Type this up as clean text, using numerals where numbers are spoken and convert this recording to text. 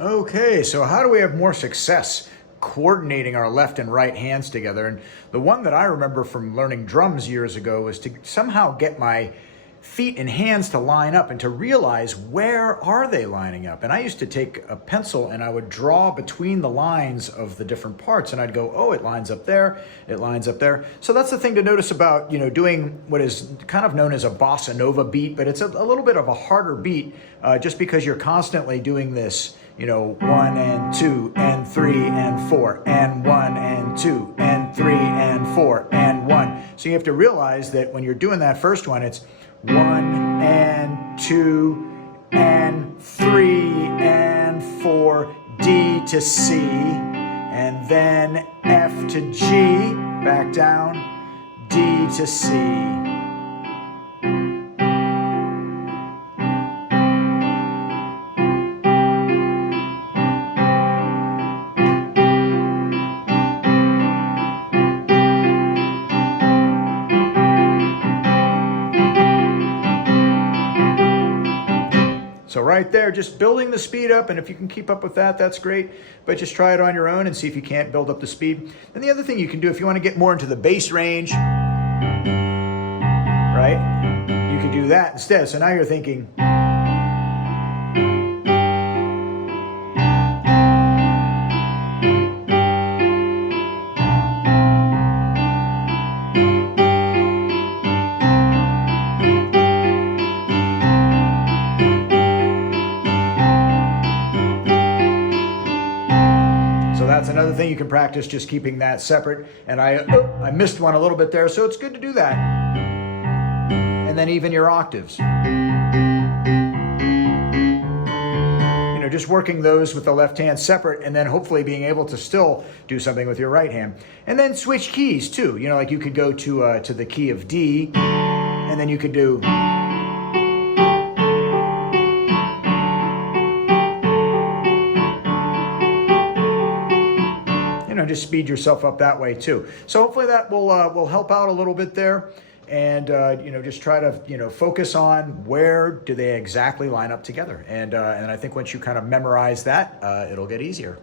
Okay, so how do we have more success coordinating our left and right hands together? And the one that I remember from learning drums years ago was to somehow get my feet and hands to line up and to realize where are they lining up. And I used to take a pencil and I would draw between the lines of the different parts and I'd go, oh, it lines up there, it lines up there. So that's the thing to notice about, doing what is kind of known as a bossa nova beat, but it's a little bit of a harder beat just because you're constantly doing this. 1 and 2 and 3 and 4 and 1 and 2 and 3 and 4 and 1. So you have to realize that when you're doing that first one, it's 1 and 2 and 3 and 4, D to C, and then F to G, back down, D to C. So right there, just building the speed up, and if you can keep up with that, that's great, but just try it on your own and see if you can't build up the speed. And the other thing you can do, if you want to get more into the bass range, right, you can do that instead. So now you're thinking, that's another thing you can practice, just keeping that separate. And I missed one a little bit there, so it's good to do that. And then even your octaves. Just working those with the left hand separate and then hopefully being able to still do something with your right hand. And then switch keys too. Like you could go to the key of D, and then you could do... just speed yourself up that way too. So hopefully that will help out a little bit there, and just try to focus on where do they exactly line up together, and I think once you kind of memorize that, it'll get easier.